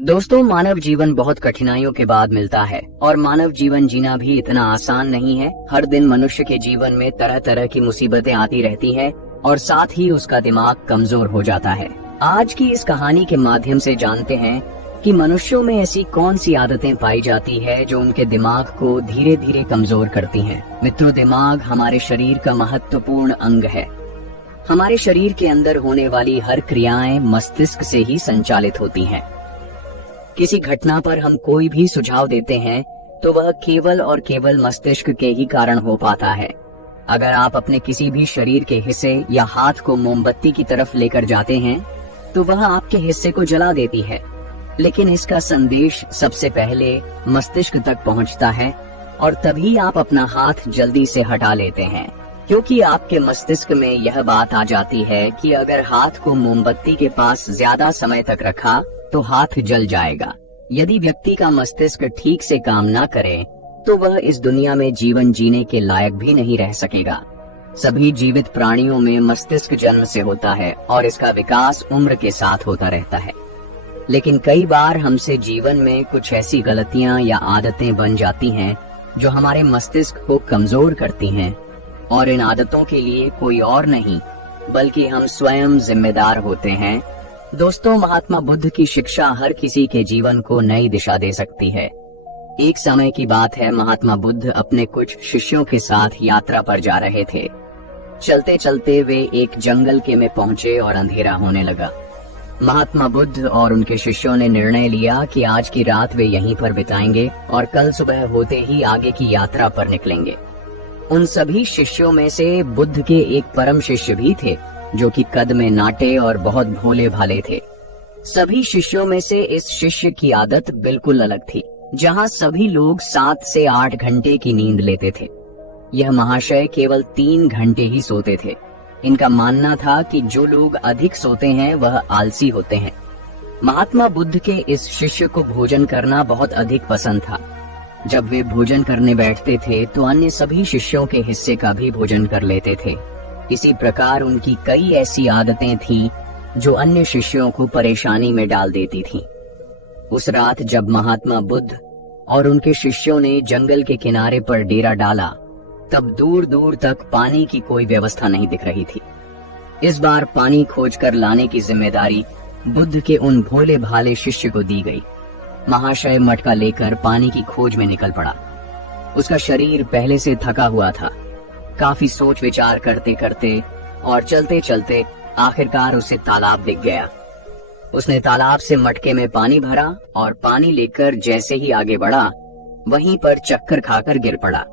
दोस्तों, मानव जीवन बहुत कठिनाइयों के बाद मिलता है और मानव जीवन जीना भी इतना आसान नहीं है। हर दिन मनुष्य के जीवन में तरह तरह की मुसीबतें आती रहती हैं और साथ ही उसका दिमाग कमजोर हो जाता है। आज की इस कहानी के माध्यम से जानते हैं कि मनुष्यों में ऐसी कौन सी आदतें पाई जाती है जो उनके दिमाग को धीरे धीरे कमजोर करती हैं। मित्रों, दिमाग हमारे शरीर का महत्वपूर्ण अंग है। हमारे शरीर के अंदर होने वाली हर क्रियाएं मस्तिष्क से ही संचालित होती हैं। किसी घटना पर हम कोई भी सुझाव देते हैं तो वह केवल और केवल मस्तिष्क के ही कारण हो पाता है। अगर आप अपने किसी भी शरीर के हिस्से या हाथ को मोमबत्ती की तरफ लेकर जाते हैं तो वह आपके हिस्से को जला देती है, लेकिन इसका संदेश सबसे पहले मस्तिष्क तक पहुंचता है और तभी आप अपना हाथ जल्दी से हटा लेते हैं, क्योंकि आपके मस्तिष्क में यह बात आ जाती है कि अगर हाथ को मोमबत्ती के पास ज्यादा समय तक रखा तो हाथ जल जाएगा। यदि व्यक्ति का मस्तिष्क ठीक से काम न करे तो वह इस दुनिया में जीवन जीने के लायक भी नहीं रह सकेगा। सभी जीवित प्राणियों में मस्तिष्क जन्म से होता है और इसका विकास उम्र के साथ होता रहता है, लेकिन कई बार हमसे जीवन में कुछ ऐसी गलतियां या आदतें बन जाती हैं जो हमारे मस्तिष्क को कमजोर करती हैं, और इन आदतों के लिए कोई और नहीं बल्कि हम स्वयं जिम्मेदार होते हैं। दोस्तों, महात्मा बुद्ध की शिक्षा हर किसी के जीवन को नई दिशा दे सकती है। एक समय की बात है, महात्मा बुद्ध अपने कुछ शिष्यों के साथ यात्रा पर जा रहे थे। चलते चलते वे एक जंगल के में पहुंचे और अंधेरा होने लगा। महात्मा बुद्ध और उनके शिष्यों ने निर्णय लिया कि आज की रात वे यहीं पर बिताएंगे और कल सुबह होते ही आगे की यात्रा पर निकलेंगे। उन सभी शिष्यों में से बुद्ध के एक परम शिष्य भी थे जो कि कद में नाटे और बहुत भोले भाले थे। सभी शिष्यों में से इस शिष्य की आदत बिल्कुल अलग थी। जहां सभी लोग 7 से 8 घंटे की नींद लेते थे, यह महाशय केवल 3 घंटे ही सोते थे। इनका मानना था कि जो लोग अधिक सोते हैं वह आलसी होते हैं। महात्मा बुद्ध के इस शिष्य को भोजन करना बहुत अधिक पसंद था। जब वे भोजन करने बैठते थे तो अन्य सभी शिष्यों के हिस्से का भी भोजन कर लेते थे। इसी प्रकार उनकी कई ऐसी आदतें थीं जो अन्य शिष्यों को परेशानी में डाल देती थीं। उस रात जब महात्मा बुद्ध और उनके शिष्यों ने जंगल के किनारे पर डेरा डाला, तब दूर दूर तक पानी की कोई व्यवस्था नहीं दिख रही थी। इस बार पानी खोजकर लाने की जिम्मेदारी बुद्ध के उन भोले भाले शिष्य को दी गई। महाशय मटका लेकर पानी की खोज में निकल पड़ा। उसका शरीर पहले से थका हुआ था। काफी सोच विचार करते करते और चलते चलते आखिरकार उसे तालाब दिख गया। उसने तालाब से मटके में पानी भरा और पानी लेकर जैसे ही आगे बढ़ा, वहीं पर चक्कर खाकर गिर पड़ा।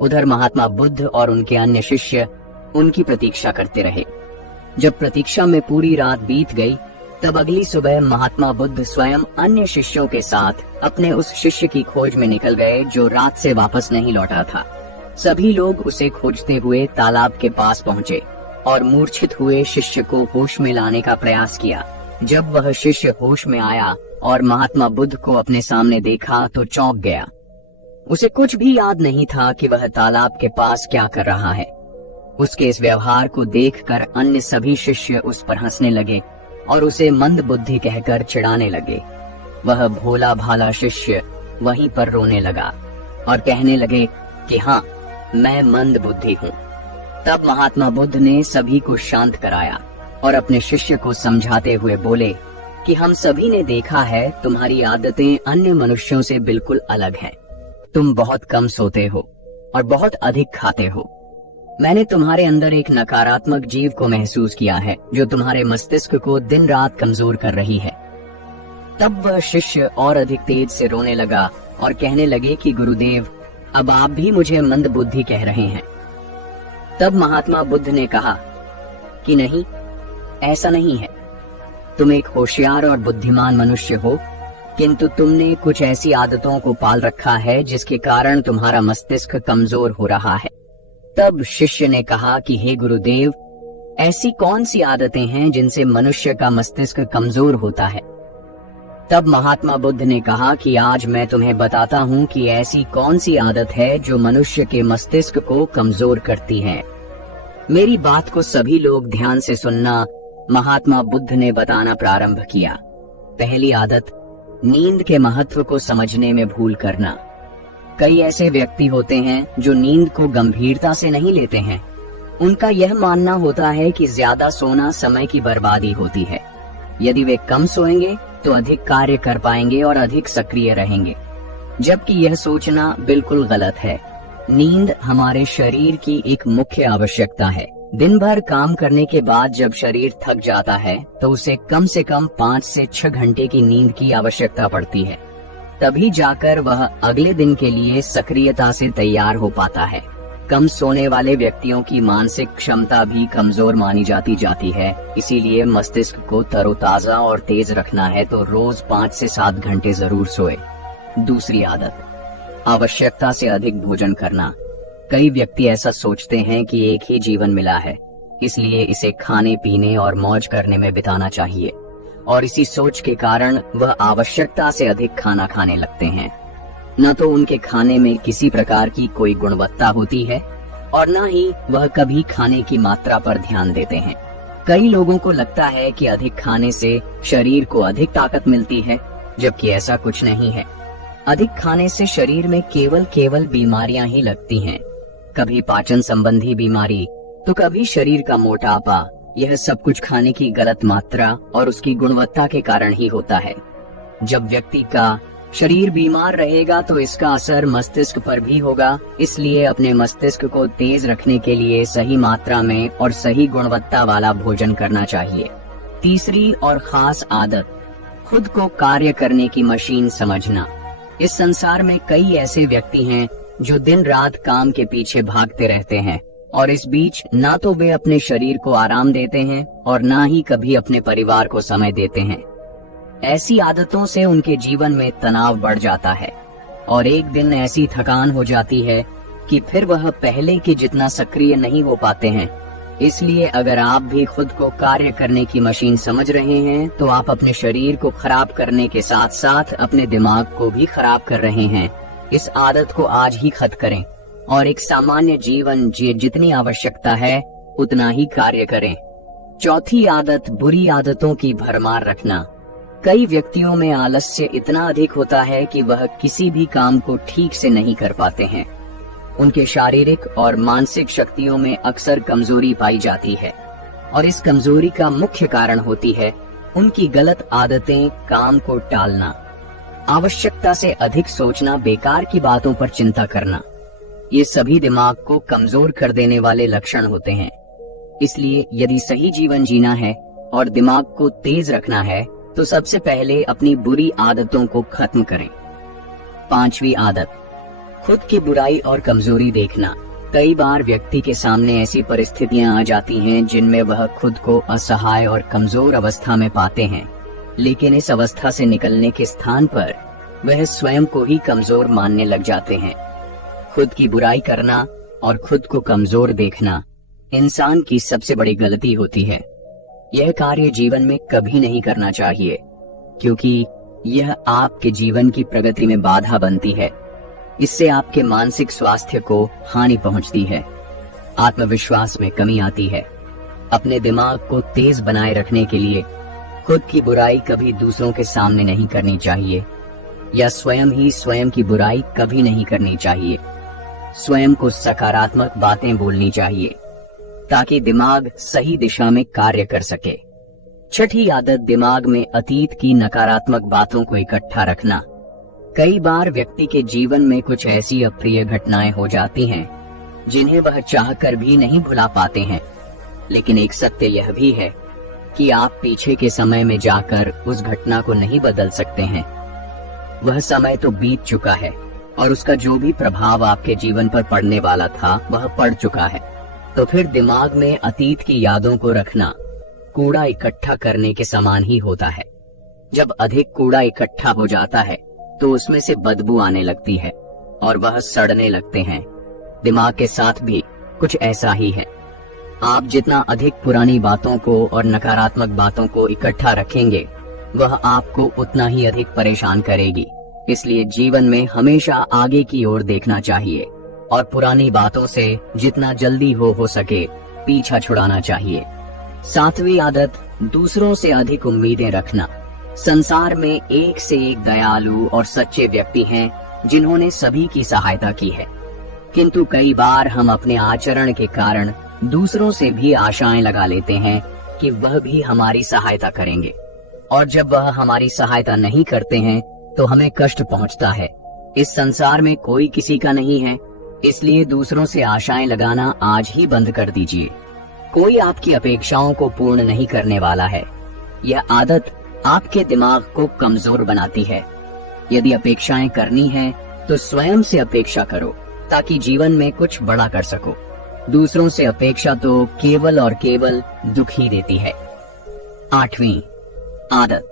उधर महात्मा बुद्ध और उनके अन्य शिष्य उनकी प्रतीक्षा करते रहे। जब प्रतीक्षा में पूरी रात बीत गई, तब अगली सुबह महात्मा बुद्ध स्वयं अन्य शिष्यों के साथ अपने उस शिष्य की खोज में निकल गए जो रात से वापस नहीं लौटा था। सभी लोग उसे खोजते हुए तालाब के पास पहुंचे और मूर्छित हुए शिष्य को होश में लाने का प्रयास किया। जब वह शिष्य होश में आया और महात्मा बुद्ध को अपने सामने देखा तो चौंक गया। उसे कुछ भी याद नहीं था कि वह तालाब के पास क्या कर रहा है। उसके इस व्यवहार को देखकर अन्य सभी शिष्य उस पर हंसने लगे और उसे मंद बुद्धि कहकर चिढ़ाने लगे। वह भोला भाला शिष्य वहीं पर रोने लगा और कहने लगे कि हाँ, मैं मंद बुद्धि हूँ। तब महात्मा बुद्ध ने सभी को शांत कराया और अपने शिष्य को समझाते हुए बोले कि हम सभी ने देखा है तुम्हारी आदतें अन्य मनुष्यों से बिल्कुल अलग हैं। तुम बहुत कम सोते हो और बहुत अधिक खाते हो। मैंने तुम्हारे अंदर एक नकारात्मक जीव को महसूस किया है जो तुम्हारे मस्तिष्क को दिन रात कमजोर कर रही है। तब वह शिष्य और अधिक तेज से रोने लगा और कहने लगे कि गुरुदेव, अब आप भी मुझे मंद बुद्धि कह रहे हैं। तब महात्मा बुद्ध ने कहा कि नहीं, ऐसा नहीं है। तुम एक होशियार और बुद्धिमान मनुष्य हो, किंतु तुमने कुछ ऐसी आदतों को पाल रखा है जिसके कारण तुम्हारा मस्तिष्क कमजोर हो रहा है। तब शिष्य ने कहा कि हे गुरुदेव, ऐसी कौन सी आदतें हैं जिनसे मनुष्य का मस्तिष्क कमजोर होता है? तब महात्मा बुद्ध ने कहा कि आज मैं तुम्हें बताता हूँ कि ऐसी कौन सी आदत है जो मनुष्य के मस्तिष्क को कमजोर करती है। मेरी बात को सभी लोग ध्यान से सुनना। महात्मा बुद्ध ने बताना प्रारंभ किया। पहली आदत, नींद के महत्व को समझने में भूल करना। कई ऐसे व्यक्ति होते हैं जो नींद को गंभीरता से नहीं लेते हैं। उनका यह मानना होता है कि ज्यादा सोना समय की बर्बादी होती है। यदि वे कम सोएंगे तो अधिक कार्य कर पाएंगे और अधिक सक्रिय रहेंगे, जबकि यह सोचना बिल्कुल गलत है। नींद हमारे शरीर की एक मुख्य आवश्यकता है। दिन भर काम करने के बाद जब शरीर थक जाता है तो उसे कम से कम 5 से 6 घंटे की नींद की आवश्यकता पड़ती है। तभी जाकर वह अगले दिन के लिए सक्रियता से तैयार हो पाता है। कम सोने वाले व्यक्तियों की मानसिक क्षमता भी कमजोर मानी जाती है। इसीलिए मस्तिष्क को तरोताजा और तेज रखना है तो रोज 5 से 7 घंटे जरूर सोए। दूसरी आदत, आवश्यकता से अधिक भोजन करना। कई व्यक्ति ऐसा सोचते हैं कि एक ही जीवन मिला है, इसलिए इसे खाने पीने और मौज करने में बिताना चाहिए, और इसी सोच के कारण वह आवश्यकता से अधिक खाना खाने लगते हैं। न तो उनके खाने में किसी प्रकार की कोई गुणवत्ता होती है और न ही वह कभी खाने की मात्रा पर ध्यान देते हैं। कई लोगों को लगता है कि अधिक खाने से शरीर को अधिक ताकत मिलती है, जबकि ऐसा कुछ नहीं है। अधिक खाने से शरीर में केवल बीमारियां ही लगती हैं। कभी पाचन संबंधी बीमारी तो कभी शरीर का मोटापा। यह सब कुछ खाने की गलत मात्रा और उसकी गुणवत्ता के कारण ही होता है। जब व्यक्ति का शरीर बीमार रहेगा तो इसका असर मस्तिष्क पर भी होगा। इसलिए अपने मस्तिष्क को तेज रखने के लिए सही मात्रा में और सही गुणवत्ता वाला भोजन करना चाहिए। तीसरी और खास आदत, खुद को कार्य करने की मशीन समझना। इस संसार में कई ऐसे व्यक्ति हैं जो दिन रात काम के पीछे भागते रहते हैं और इस बीच ना तो वे अपने शरीर को आराम देते हैं और ना ही कभी अपने परिवार को समय देते हैं। ऐसी आदतों से उनके जीवन में तनाव बढ़ जाता है और एक दिन ऐसी थकान हो जाती है कि फिर वह पहले के जितना सक्रिय नहीं हो पाते हैं। इसलिए अगर आप भी खुद को कार्य करने की मशीन समझ रहे हैं तो आप अपने शरीर को खराब करने के साथ साथ अपने दिमाग को भी खराब कर रहे हैं। इस आदत को आज ही खत्म करें और एक सामान्य जीवन जिए। जितनी आवश्यकता है उतना ही कार्य करें। चौथी आदत, बुरी आदतों की भरमार रखना। कई व्यक्तियों में आलस्य इतना अधिक होता है कि वह किसी भी काम को ठीक से नहीं कर पाते हैं। उनके शारीरिक और मानसिक शक्तियों में अक्सर कमजोरी पाई जाती है और इस कमजोरी का मुख्य कारण होती है उनकी गलत आदतें, काम को टालना, आवश्यकता से अधिक सोचना, बेकार की बातों पर चिंता करना। ये सभी दिमाग को कमजोर कर देने वाले लक्षण होते हैं। इसलिए यदि सही जीवन जीना है और दिमाग को तेज रखना है तो सबसे पहले अपनी बुरी आदतों को खत्म करें। पांचवी आदत, खुद की बुराई और कमजोरी देखना। कई बार व्यक्ति के सामने ऐसी परिस्थितियां आ जाती हैं जिनमें वह खुद को असहाय और कमजोर अवस्था में पाते हैं, लेकिन इस अवस्था से निकलने के स्थान पर वह स्वयं को ही कमजोर मानने लग जाते हैं। खुद की बुराई करना और खुद को कमजोर देखना इंसान की सबसे बड़ी गलती होती है। यह कार्य जीवन में कभी नहीं करना चाहिए, क्योंकि यह आपके जीवन की प्रगति में बाधा बनती है। इससे आपके मानसिक स्वास्थ्य को हानि पहुंचती है, आत्मविश्वास में कमी आती है। अपने दिमाग को तेज बनाए रखने के लिए खुद की बुराई कभी दूसरों के सामने नहीं करनी चाहिए, या स्वयं ही स्वयं की बुराई कभी नहीं करनी चाहिए। स्वयं को सकारात्मक बातें बोलनी चाहिए ताकि दिमाग सही दिशा में कार्य कर सके। छठी आदत, दिमाग में अतीत की नकारात्मक बातों को इकट्ठा रखना। कई बार व्यक्ति के जीवन में कुछ ऐसी अप्रिय घटनाएं हो जाती हैं जिन्हें वह चाहकर भी नहीं भुला पाते हैं, लेकिन एक सत्य यह भी है कि आप पीछे के समय में जाकर उस घटना को नहीं बदल सकते हैं। वह समय तो बीत चुका है और उसका जो भी प्रभाव आपके जीवन पर पड़ने वाला था वह पड़ चुका है। तो फिर दिमाग में अतीत की यादों को रखना कूड़ा इकट्ठा करने के समान ही होता है। जब अधिक कूड़ा इकट्ठा हो जाता है तो उसमें से बदबू आने लगती है और वह सड़ने लगते हैं। दिमाग के साथ भी कुछ ऐसा ही है। आप जितना अधिक पुरानी बातों को और नकारात्मक बातों को इकट्ठा रखेंगे वह आपको उतना ही अधिक परेशान करेगी। इसलिए जीवन में हमेशा आगे की ओर देखना चाहिए और पुरानी बातों से जितना जल्दी हो सके पीछा छुड़ाना चाहिए। सातवीं आदत, दूसरों से अधिक उम्मीदें रखना। संसार में एक से एक दयालु और सच्चे व्यक्ति हैं जिन्होंने सभी की सहायता की है, किंतु कई बार हम अपने आचरण के कारण दूसरों से भी आशाएं लगा लेते हैं कि वह भी हमारी सहायता करेंगे, और जब वह हमारी सहायता नहीं करते हैं तो हमें कष्ट पहुंचता है। इस संसार में कोई किसी का नहीं है, इसलिए दूसरों से आशाएं लगाना आज ही बंद कर दीजिए। कोई आपकी अपेक्षाओं को पूर्ण नहीं करने वाला है। यह आदत आपके दिमाग को कमजोर बनाती है। यदि अपेक्षाएं करनी है तो स्वयं से अपेक्षा करो ताकि जीवन में कुछ बड़ा कर सको। दूसरों से अपेक्षा तो केवल और केवल दुख ही देती है। 8वीं आदत,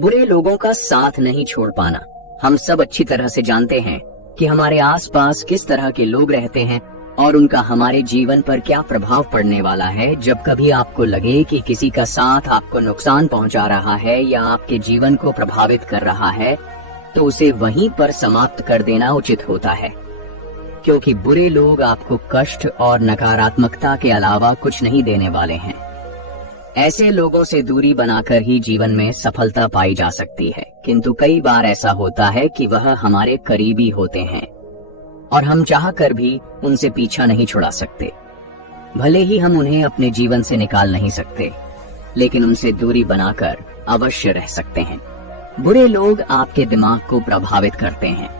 बुरे लोगों का साथ नहीं छोड़ पाना। हम सब अच्छी तरह से जानते हैं कि हमारे आसपास किस तरह के लोग रहते हैं और उनका हमारे जीवन पर क्या प्रभाव पड़ने वाला है। जब कभी आपको लगे कि किसी का साथ आपको नुकसान पहुंचा रहा है या आपके जीवन को प्रभावित कर रहा है, तो उसे वहीं पर समाप्त कर देना उचित होता है, क्योंकि बुरे लोग आपको कष्ट और नकारात्मकता के अलावा कुछ नहीं देने वाले हैं। ऐसे लोगों से दूरी बनाकर ही जीवन में सफलता पाई जा सकती है, किंतु कई बार ऐसा होता है कि वह हमारे करीबी होते हैं और हम चाहकर भी उनसे पीछा नहीं छुड़ा सकते। भले ही हम उन्हें अपने जीवन से निकाल नहीं सकते, लेकिन उनसे दूरी बनाकर अवश्य रह सकते हैं। बुरे लोग आपके दिमाग को प्रभावित करते हैं,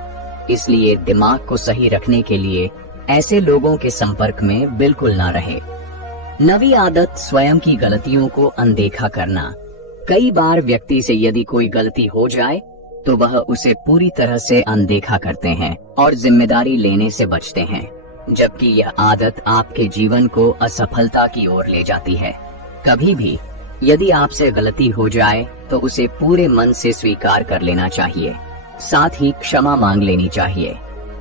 इसलिए दिमाग को सही रखने के लिए ऐसे लोगों के संपर्क में बिल्कुल ना रहे। 9वीं आदत, स्वयं की गलतियों को अनदेखा करना। कई बार व्यक्ति से यदि कोई गलती हो जाए तो वह उसे पूरी तरह से अनदेखा करते हैं और जिम्मेदारी लेने से बचते हैं, जबकि यह आदत आपके जीवन को असफलता की ओर ले जाती है। कभी भी यदि आपसे गलती हो जाए तो उसे पूरे मन से स्वीकार कर लेना चाहिए, साथ ही क्षमा मांग लेनी चाहिए।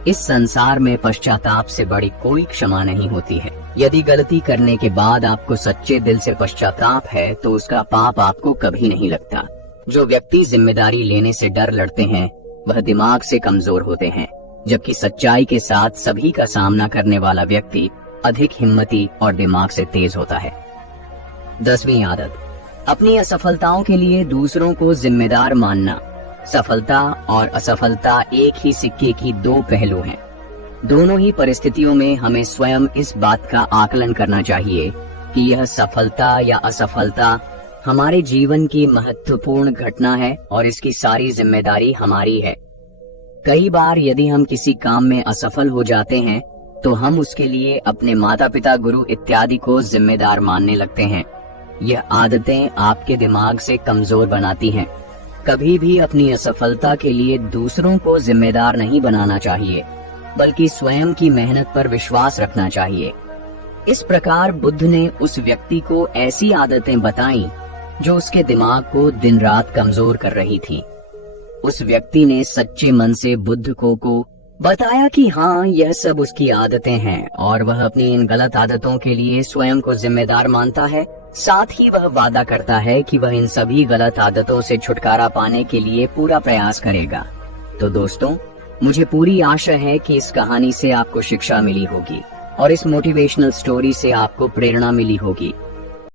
इस संसार में पश्चाताप से बड़ी कोई क्षमा नहीं होती है। यदि गलती करने के बाद आपको सच्चे दिल से पश्चाताप है तो उसका पाप आपको कभी नहीं लगता। जो व्यक्ति जिम्मेदारी लेने से डर लड़ते हैं वह दिमाग से कमजोर होते हैं, जबकि सच्चाई के साथ सभी का सामना करने वाला व्यक्ति अधिक हिम्मती और दिमाग से तेज होता है। 10वीं आदत, अपनी असफलताओं के लिए दूसरों को जिम्मेदार मानना। सफलता और असफलता एक ही सिक्के की दो पहलू हैं। दोनों ही परिस्थितियों में हमें स्वयं इस बात का आकलन करना चाहिए कि यह सफलता या असफलता हमारे जीवन की महत्वपूर्ण घटना है और इसकी सारी जिम्मेदारी हमारी है। कई बार यदि हम किसी काम में असफल हो जाते हैं तो हम उसके लिए अपने माता पिता, गुरु इत्यादि को जिम्मेदार मानने लगते हैं। यह आदतें आपके दिमाग से कमजोर बनाती हैं। कभी भी अपनी असफलता के लिए दूसरों को जिम्मेदार नहीं बनाना चाहिए, बल्कि स्वयं की मेहनत पर विश्वास रखना चाहिए। इस प्रकार बुद्ध ने उस व्यक्ति को ऐसी आदतें बताई जो उसके दिमाग को दिन रात कमजोर कर रही थी। उस व्यक्ति ने सच्चे मन से बुद्ध को बताया कि हाँ, यह सब उसकी आदतें हैं और वह अपनी इन गलत आदतों के लिए स्वयं को जिम्मेदार मानता है। साथ ही वह वादा करता है कि वह इन सभी गलत आदतों से छुटकारा पाने के लिए पूरा प्रयास करेगा। तो दोस्तों, मुझे पूरी आशा है कि इस कहानी से आपको शिक्षा मिली होगी और इस मोटिवेशनल स्टोरी से आपको प्रेरणा मिली होगी